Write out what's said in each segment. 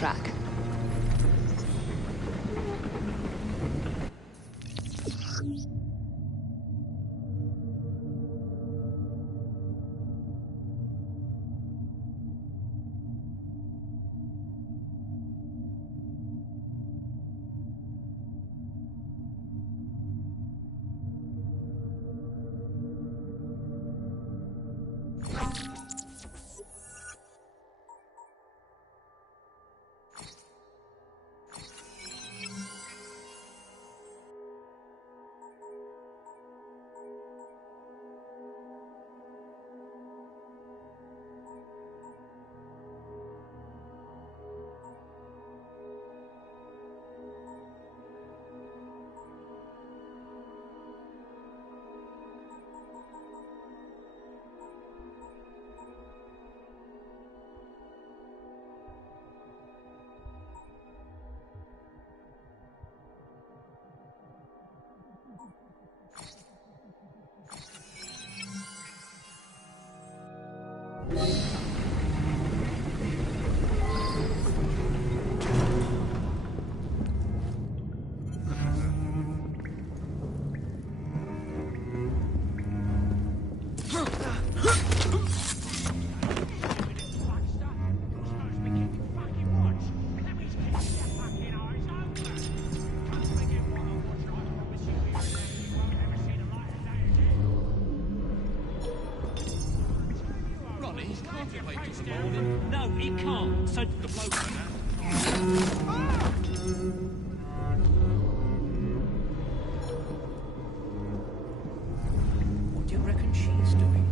track. No, he can't. So the bloke What do you reckon she's doing?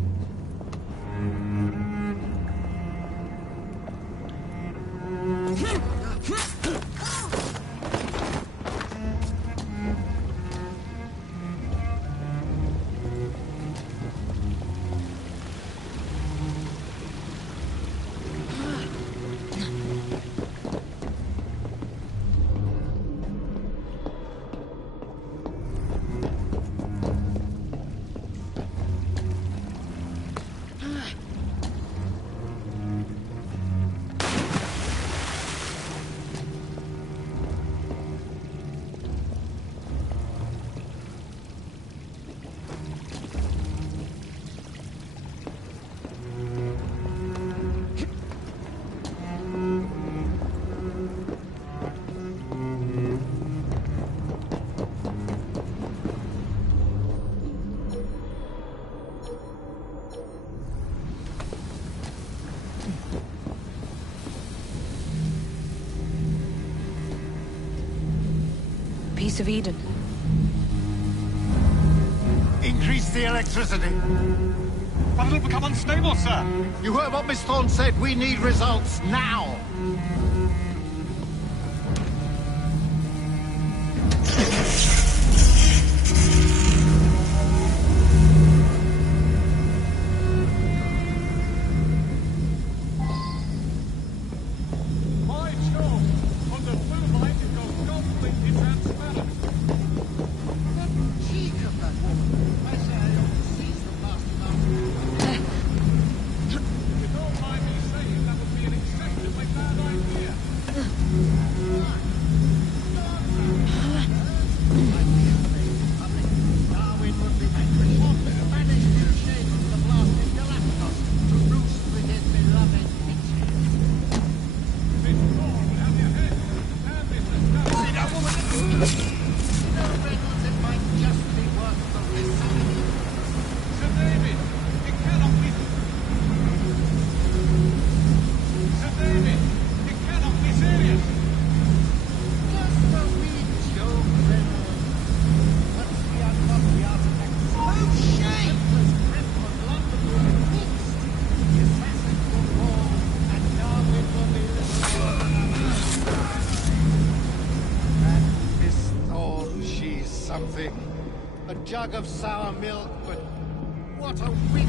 Piece of Eden. Increase the electricity. But it'll become unstable, sir. You heard what Miss Thorne said. We need results now. A jug of sour milk, but what a weak...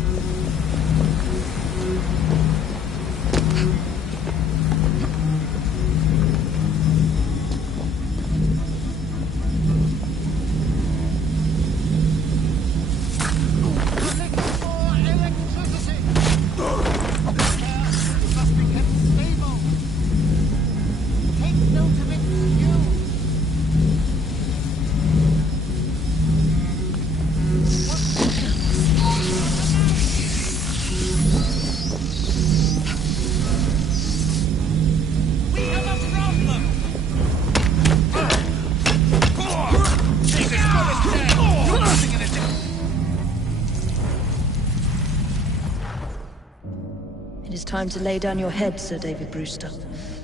It is time to lay down your head, Sir David Brewster.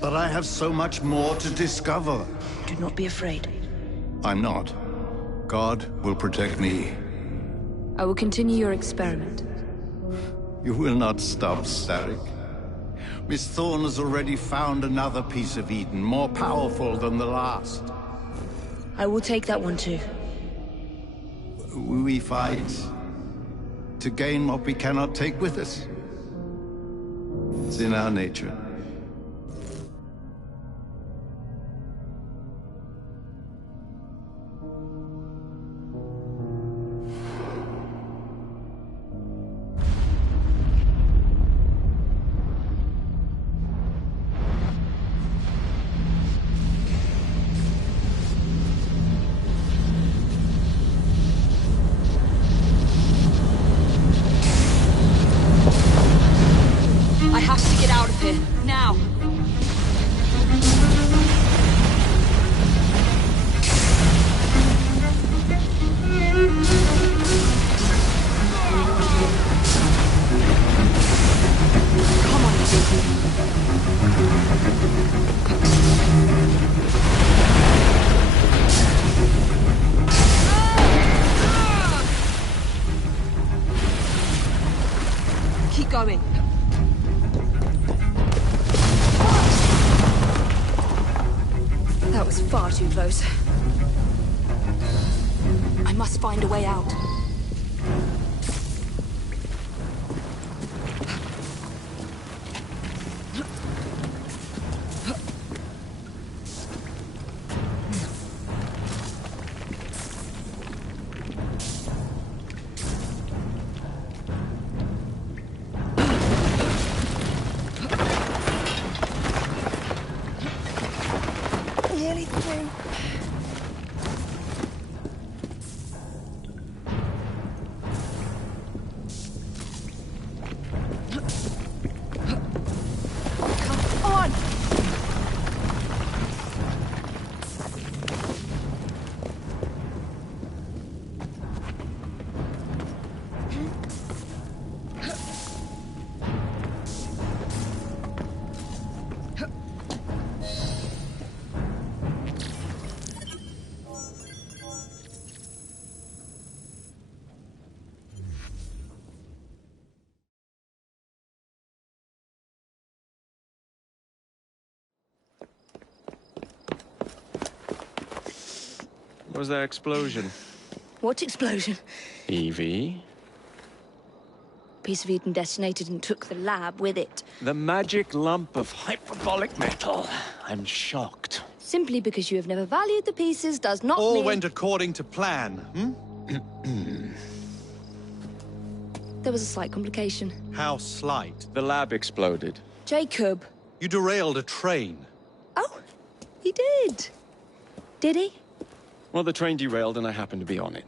But I have so much more to discover. Do not be afraid. I'm not. God will protect me. I will continue your experiment. You will not stop, Starrick. Miss Thorne has already found another piece of Eden, more powerful than the last. I will take that one too. We fight to gain what we cannot take with us. It's in our nature. I have to get out of here, now! Come on, keep going. That was far too close. I must find a way out. Nearly through. Come on! What was that explosion? What explosion? Evie? Piece of Eden detonated and took the lab with it. The magic lump of hyperbolic metal. I'm shocked. Simply because you have never valued the pieces does not All mean... went according to plan, There was a slight complication. How slight. The lab exploded. Jacob. You derailed a train. Oh, he did. Did he? Well, the train derailed and I happened to be on it.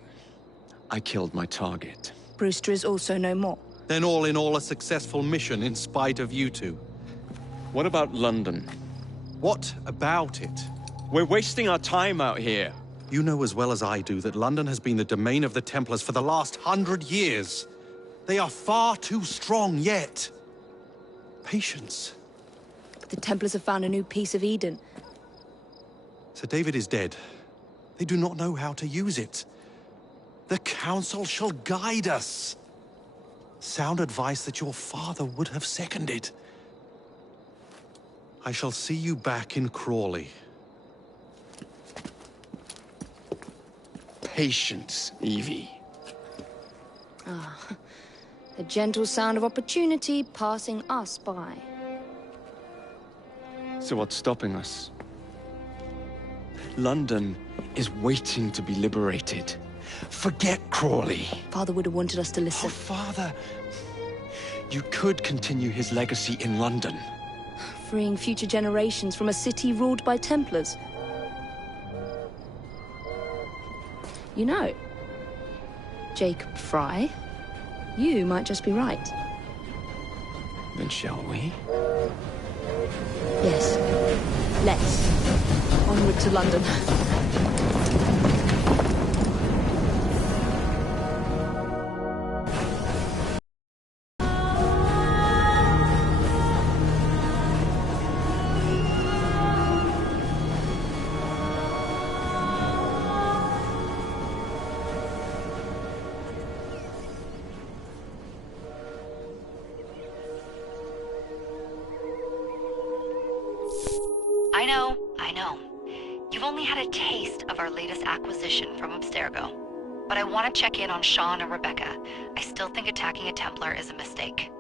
I killed my target. Brewster is also no more. Then all in all a successful mission in spite of you two. What about London? What about it? We're wasting our time out here. You know as well as I do that London has been the domain of the Templars for the last 100 years. They are far too strong yet. Patience. But the Templars have found a new piece of Eden. Sir David is dead. They do not know how to use it. The Council shall guide us. Sound advice that your father would have seconded. I shall see you back in Crawley. Patience, Evie. The gentle sound of opportunity passing us by. So what's stopping us? London is waiting to be liberated. Forget Crawley. Father would have wanted us to Oh, listen. Father. You could continue his legacy in London. Freeing future generations from a city ruled by Templars. You know, Jacob Fry, you might just be right. Then shall we? Yes. Let's. Onward to London. I know. You've only had a taste of our latest acquisition from Abstergo. But I want to check in on Sean and Rebecca. I still think attacking a Templar is a mistake.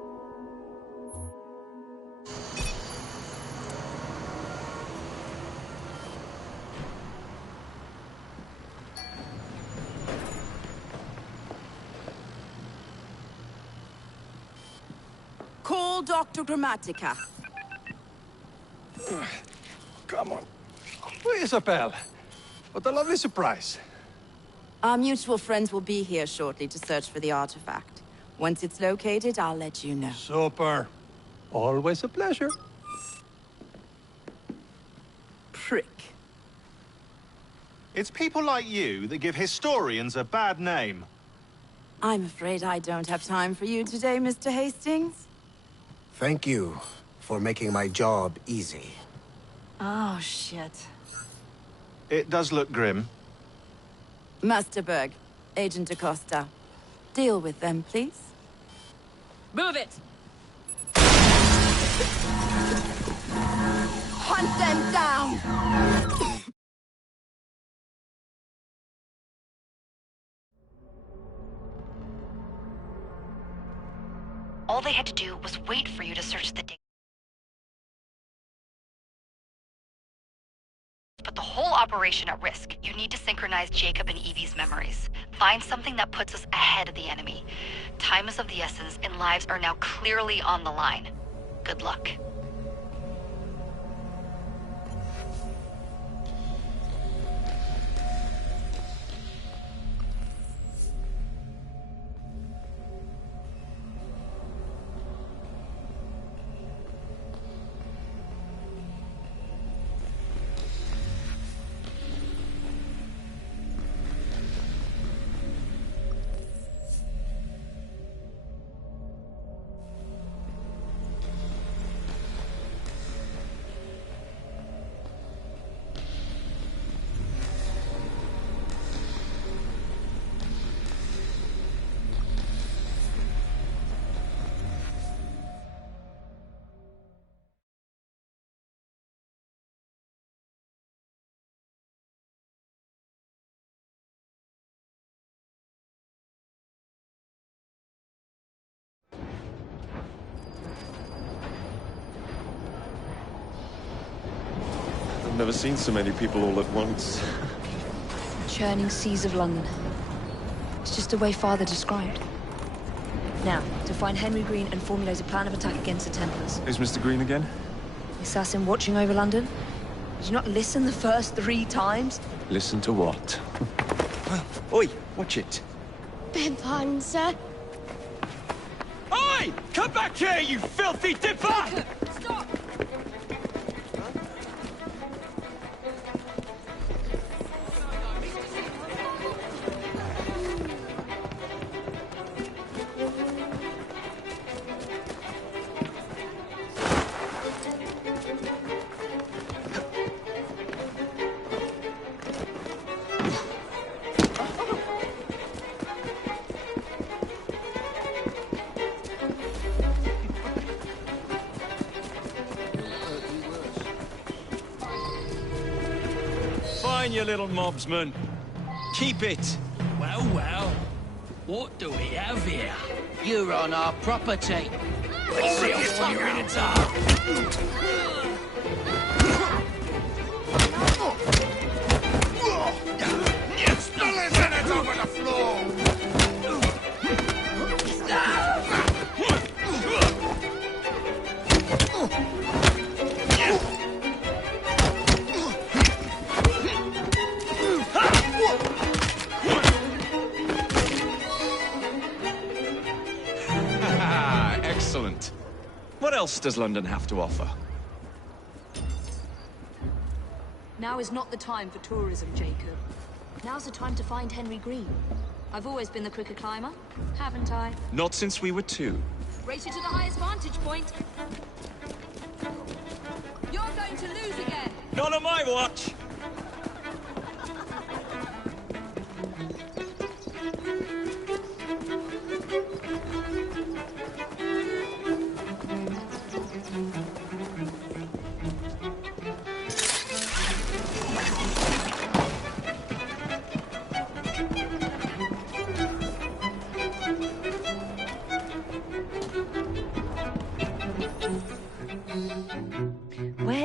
Call Dr. Grammatica. Come on. Isabel. What a lovely surprise. Our mutual friends will be here shortly to search for the artifact. Once it's located, I'll let you know. Super. Always a pleasure. Prick. It's people like you that give historians a bad name. I'm afraid I don't have time for you today, Mr. Hastings. Thank you for making my job easy. Oh, shit. It does look grim. Master Berg, Agent Acosta. Deal with them, please. Move it! Hunt them down! All they had to do was wait for you to search the data. Put the whole operation at risk. You need to synchronize Jacob and Evie's memories. Find something that puts us ahead of the enemy. Time is of the essence, and lives are now clearly on the line. Good luck. I've never seen so many people all at once. Churning seas of London. It's just the way Father described. Now, to find Henry Green and formulate a plan of attack against the Templars. Who's Mr. Green again? The assassin watching over London? Did you not listen the first 3 times? Listen to what? Oi, watch it. Beg pardon, sir. Oi! Come back here, you filthy dipper! Stop! Fine, you little mobsman. Keep it. Well, well. What do we have here? You're on our property. Let's see how fun your innards are. Excellent. What else does London have to offer? Now is not the time for tourism, Jacob. Now's the time to find Henry Green. I've always been the quicker climber, haven't I? Not since we were 2. Race you to the highest vantage point. You're going to lose again. Not on my watch.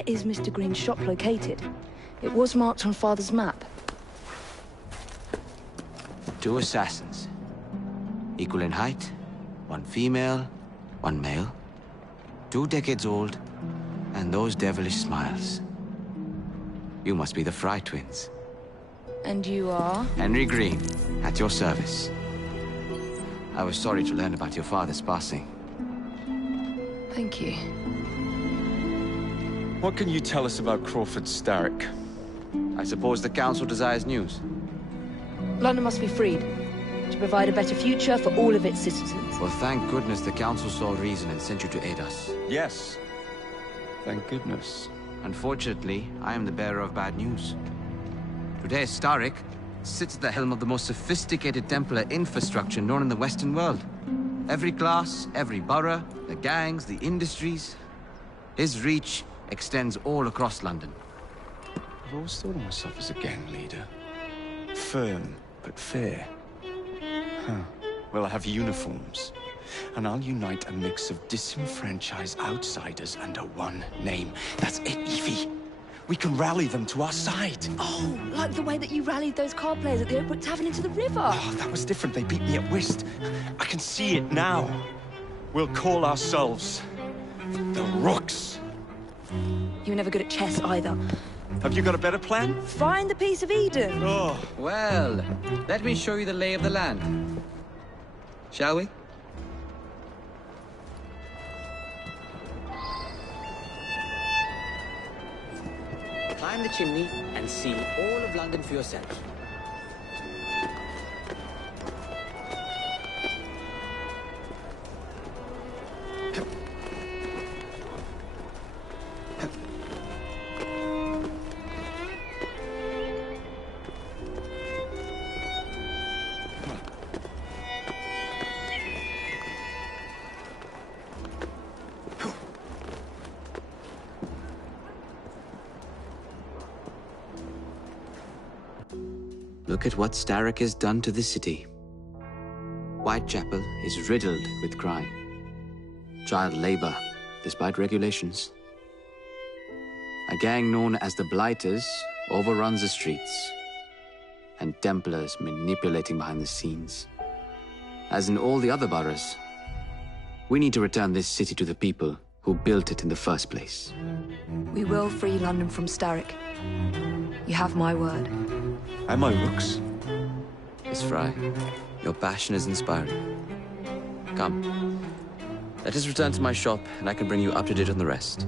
where is Mr. Green's shop located? It was marked on Father's map. 2 assassins. Equal in height. 1 female, 1 male. 2 decades old. And those devilish smiles. You must be the Fry twins. And you are? Henry Green, at your service. I was sorry to learn about your father's passing. Thank you. What can you tell us about Crawford Starrick? I suppose the Council desires news. London must be freed, to provide a better future for all of its citizens. Well, thank goodness the Council saw reason and sent you to aid us. Yes. Thank goodness. Unfortunately, I am the bearer of bad news. Today, Starrick sits at the helm of the most sophisticated Templar infrastructure known in the Western world. Every class, every borough, the gangs, the industries. His reach extends all across London. I've always thought of myself as a gang leader. Firm, but fair. Huh. Well, I have uniforms. And I'll unite a mix of disenfranchised outsiders under one name. That's it, Evie. We can rally them to our side. Oh, like the way that you rallied those card players at the Oakwood Tavern into the river. Oh, that was different. They beat me at whist. I can see it now. We'll call ourselves the Rooks. You were never good at chess either. Have you got a better plan? Find the piece of Eden. Oh. Well, let me show you the lay of the land. Shall we? Climb the chimney and see all of London for yourself. Look at what Starrick has done to the city. Whitechapel is riddled with crime. Child labor, despite regulations. A gang known as the Blighters overruns the streets. And Templars manipulating behind the scenes. As in all the other boroughs, we need to return this city to the people who built it in the first place. We will free London from Starrick. You have my word. Am I, Rooks? Miss Fry, your passion is inspiring. Come. Let us return to my shop, and I can bring you up to date on the rest.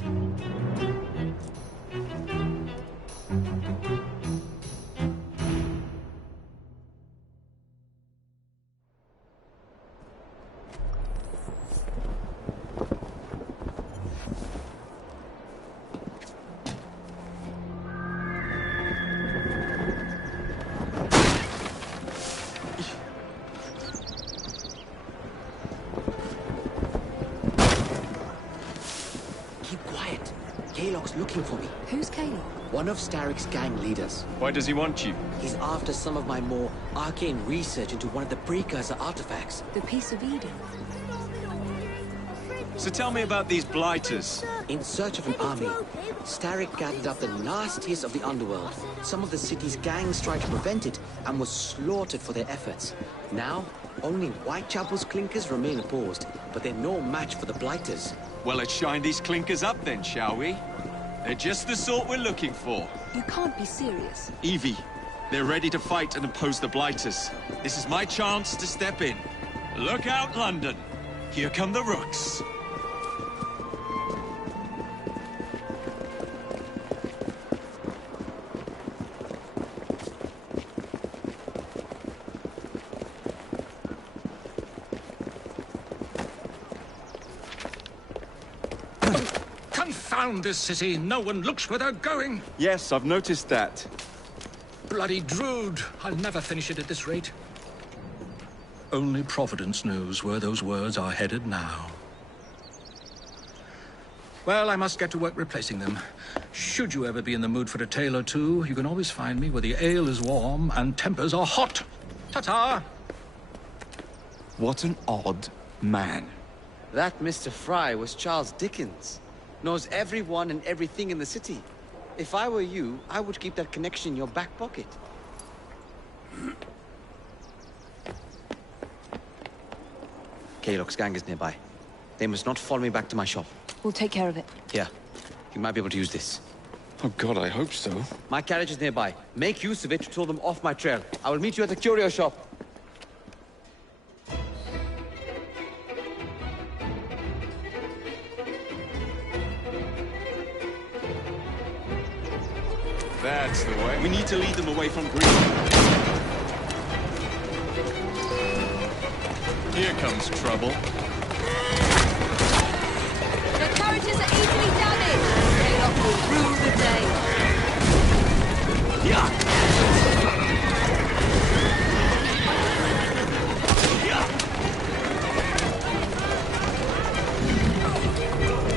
Looking for me. Who's Caleb? One of Starrick's gang leaders. Why does he want you? He's after some of my more arcane research into one of the precursor artifacts. The piece of Eden. So tell me about these blighters. In search of an army, Starrick gathered up the nastiest of the underworld. Some of the city's gangs tried to prevent it and was slaughtered for their efforts. Now, only Whitechapel's clinkers remain opposed, but they're no match for the Blighters. Well, let's shine these clinkers up then, shall we? They're just the sort we're looking for. You can't be serious. Evie, they're ready to fight and oppose the Blighters. This is my chance to step in. Look out, London. Here come the Rooks. Confound this city! No one looks where they're going! Yes, I've noticed that. Bloody Drood! I'll never finish it at this rate. Only Providence knows where those words are headed now. Well, I must get to work replacing them. Should you ever be in the mood for a tale or two, you can always find me where the ale is warm and tempers are hot. Ta-ta! What an odd man. That Mr. Fry was Charles Dickens. knows everyone and everything in the city. If I were you, I would keep that connection in your back pocket. Kalok's gang is nearby. They must not follow me back to my shop. We'll take care of it. Here, you might be able to use this. Oh God, I hope so. My carriage is nearby. Make use of it to throw them off my trail. I will meet you at the curio shop. That's the way. We need to lead them away from Green. Here comes trouble. The carriages are easily damaged. Kalok will rule the day.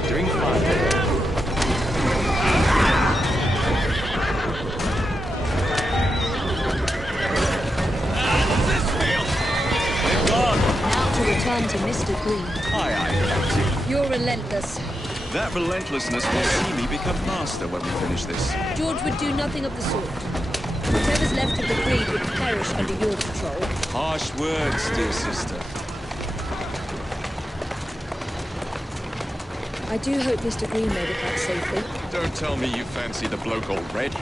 Doing fine. To return to Mr. Green. Aye, Captain. You're relentless. That relentlessness will see me become master when we finish this. George would do nothing of the sort. Whatever's left of the breed would perish under your control. Harsh words, dear sister. I do hope Mr. Green made it back safely. Don't tell me you fancy the bloke already.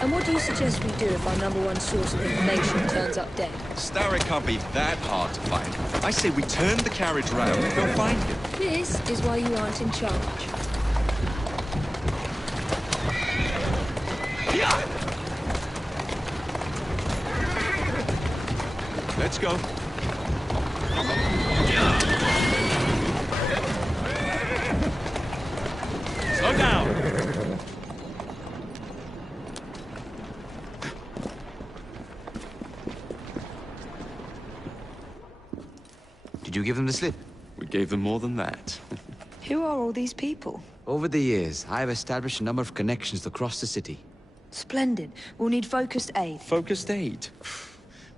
And what do you suggest we do if our #1 source of information turns up dead? Starrick can't be that hard to find. I say we turn the carriage round and go find him. This is why you aren't in charge. Let's go. Slow down. Did you give them the slip? We gave them more than that. Who are all these people? Over the years, I have established a number of connections across the city. Splendid. We'll need focused aid. Focused aid.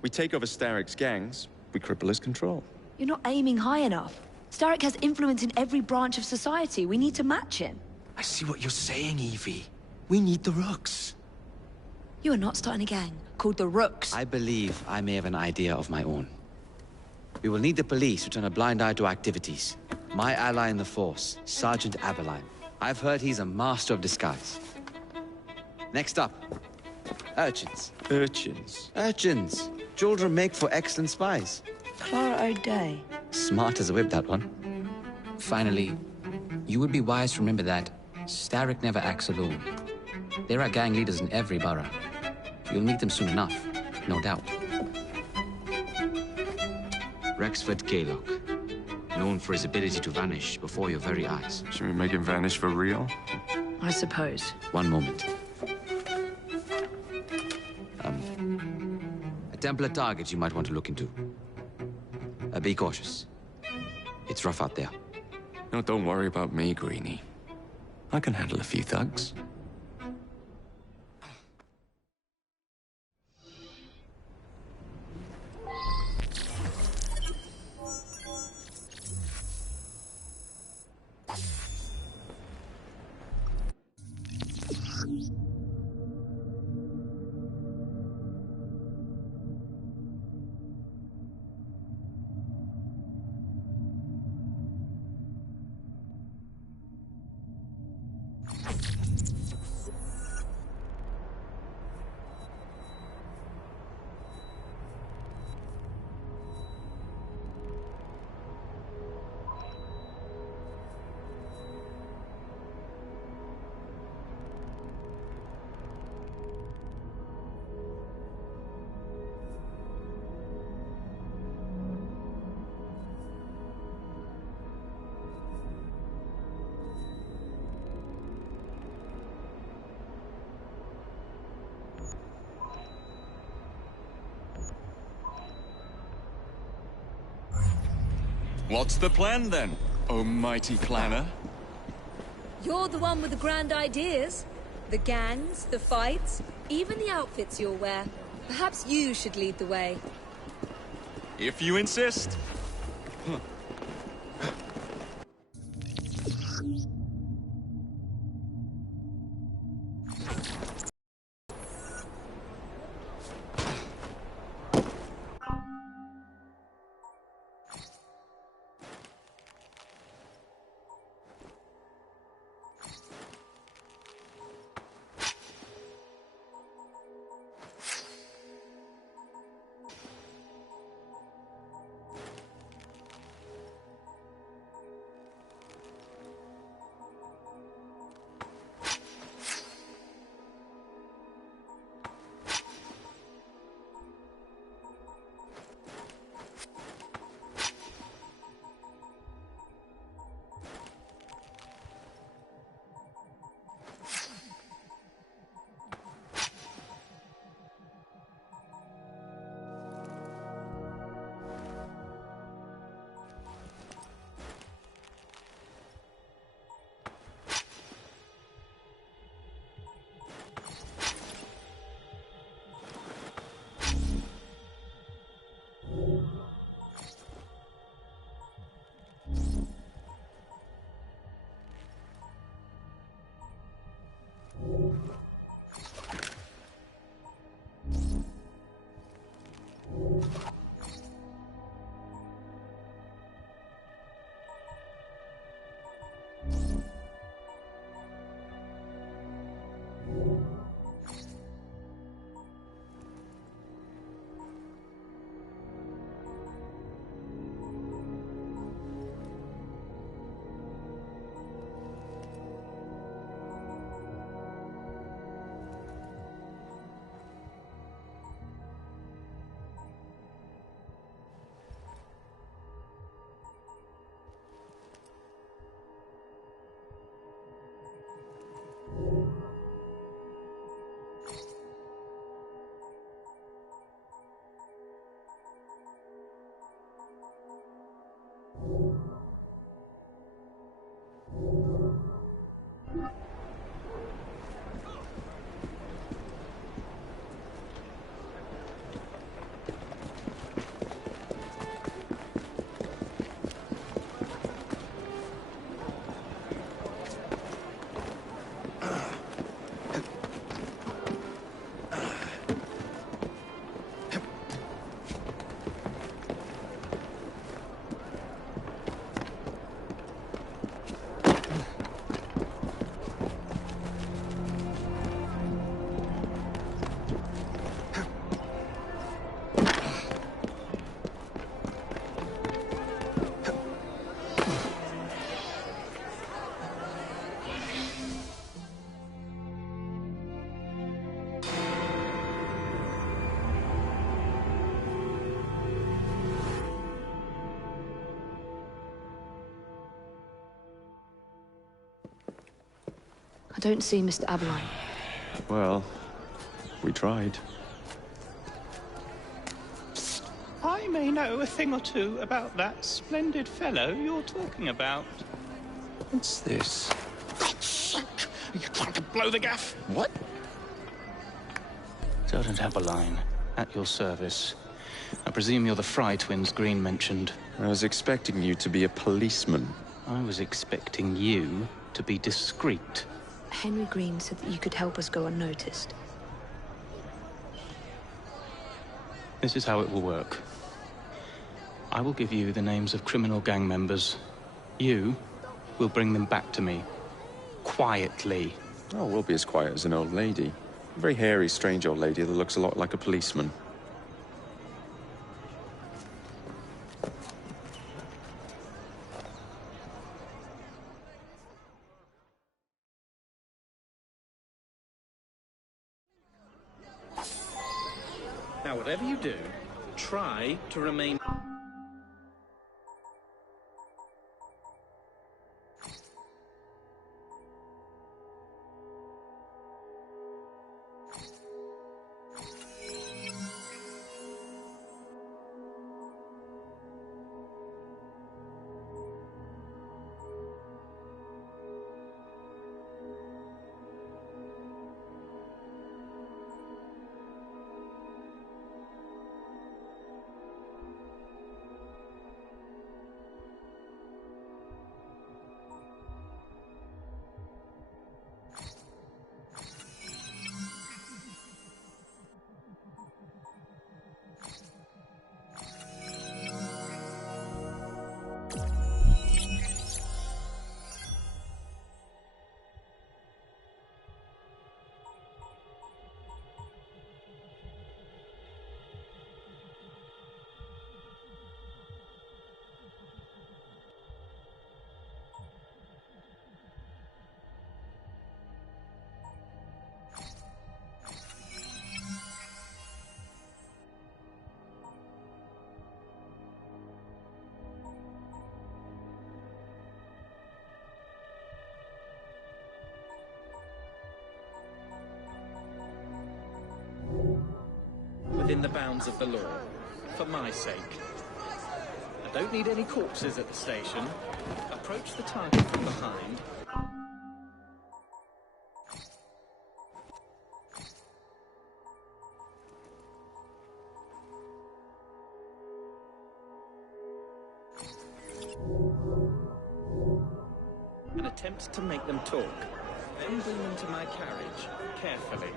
We take over Starrick's gangs, we cripple his control. You're not aiming high enough. Starrick has influence in every branch of society. We need to match him. I see what you're saying, Evie. We need the Rooks. You are not starting a gang called the Rooks. I believe I may have an idea of my own. We will need the police to turn a blind eye to activities. My ally in the force, Sergeant Aberline. I've heard he's a master of disguise. Next up, urchins. Urchins? Urchins. Children make for excellent spies. Clara O'Day. Smart as a whip, that one. Finally, you would be wise to remember that Starrick never acts alone. There are gang leaders in every borough. You'll meet them soon enough, no doubt. Rexford Kalok, known for his ability to vanish before your very eyes. Should we make him vanish for real? I suppose. One moment. A Templar target you might want to look into. Be cautious. It's rough out there. No, don't worry about me, Greenie. I can handle a few thugs. What's the plan then, oh mighty planner? You're the one with the grand ideas. The gangs, the fights, even the outfits you'll wear. Perhaps you should lead the way. If you insist. I don't see Mr. Aberline. Well, we tried. I may know a thing or two about that splendid fellow you're talking about. What's this? God's sake! Are you trying to blow the gaff? What? Sergeant Aberline, at your service. I presume you're the Fry twins Green mentioned. I was expecting you to be a policeman. I was expecting you to be discreet. Henry Green said that you could help us go unnoticed. This is how it will work. I will give you the names of criminal gang members. You will bring them back to me. Quietly. Oh, we'll be as quiet as an old lady. A very hairy, strange old lady that looks a lot like a policeman. Now, whatever you do, try to remain... Within the bounds of the law, for my sake. I don't need any corpses at the station. Approach the target from behind. And attempt to make them talk. Then bring them to my carriage, carefully.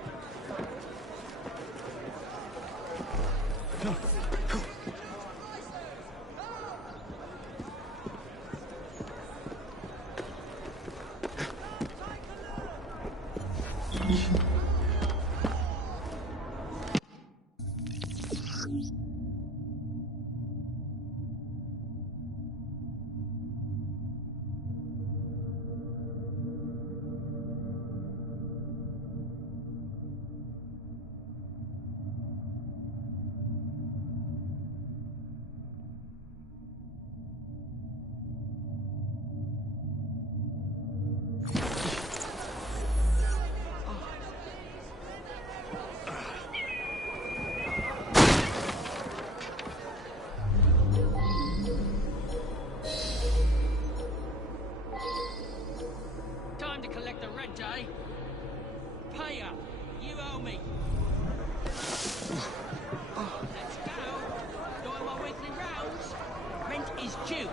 you!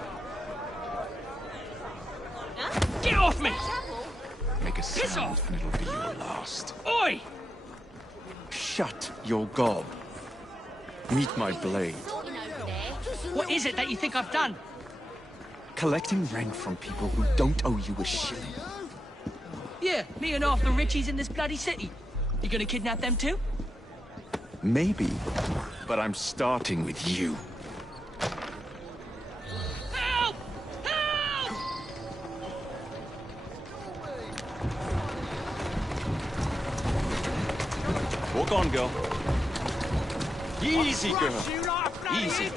Huh? Get off me! Make a sound and it'll be your last. Oi! Shut your gob. Meet my blade. What is it that you think I've done? Collecting rent from people who don't owe you a shilling. Yeah, me and half the richies in this bloody city. You gonna kidnap them too? Maybe, but I'm starting with you. Help! Help! Walk on, girl. Easy, girl. Easy.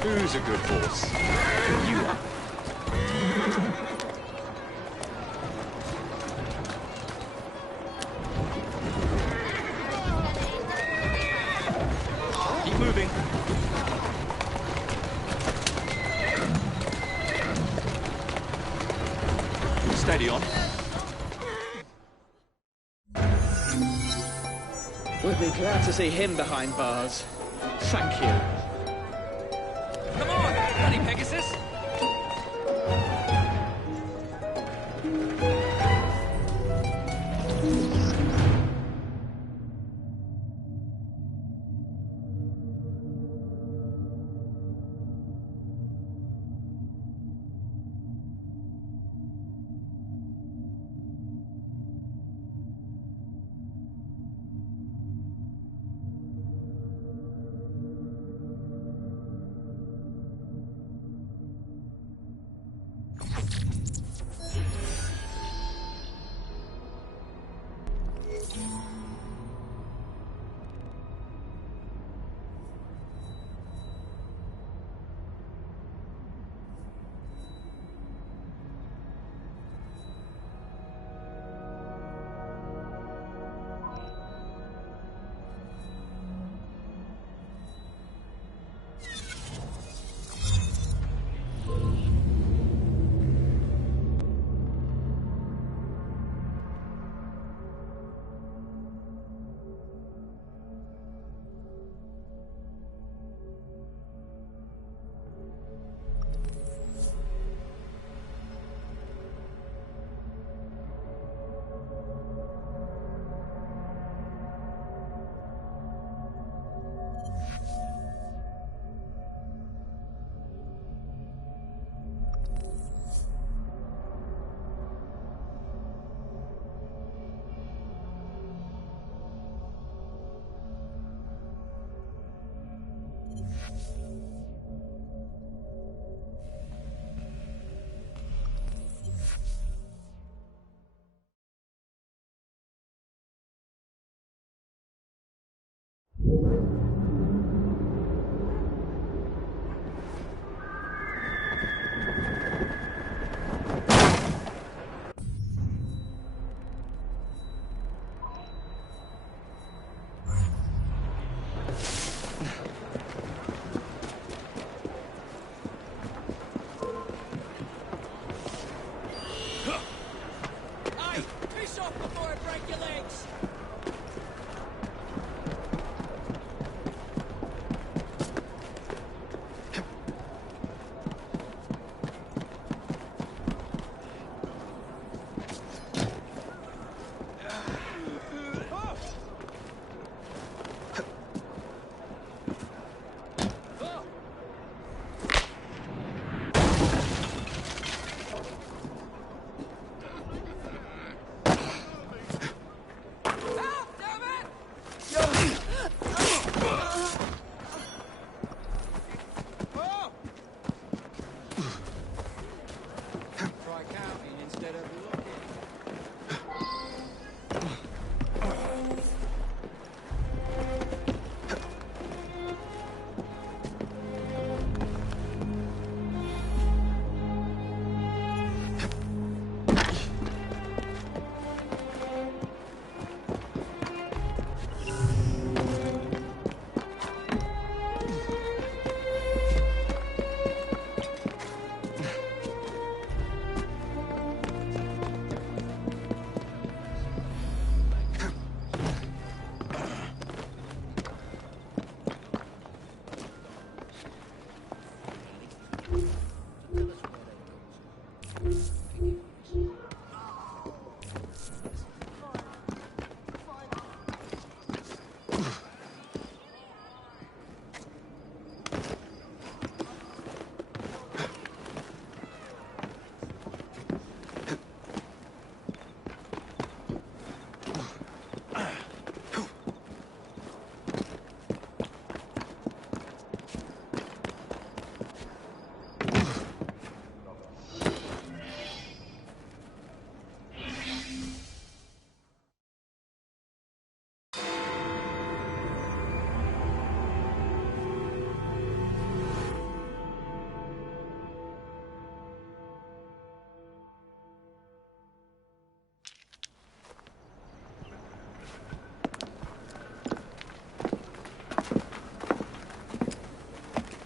Who's a good horse? You are. Keep moving. Steady on. Would be glad to see him behind bars. Thank you. Come on, bloody Pegasus!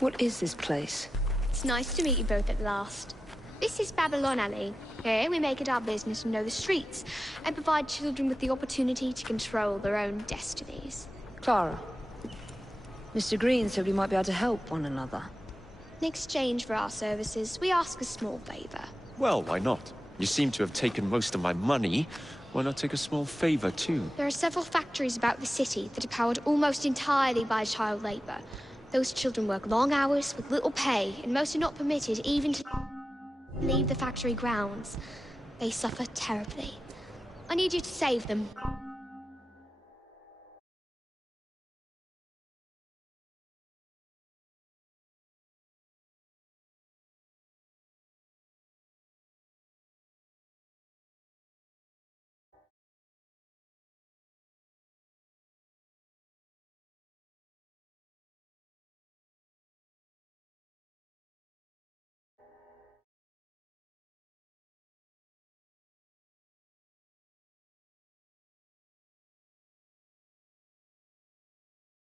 What is this place? It's nice to meet you both at last. This is Babylon Alley. Here we make it our business to know the streets and provide children with the opportunity to control their own destinies. Clara. Mr. Green said we might be able to help one another. In exchange for our services, we ask a small favor. Well, why not? You seem to have taken most of my money. Why not take a small favor, too? There are several factories about the city that are powered almost entirely by child labor. Those children work long hours with little pay, and most are not permitted even to leave the factory grounds. They suffer terribly. I need you to save them.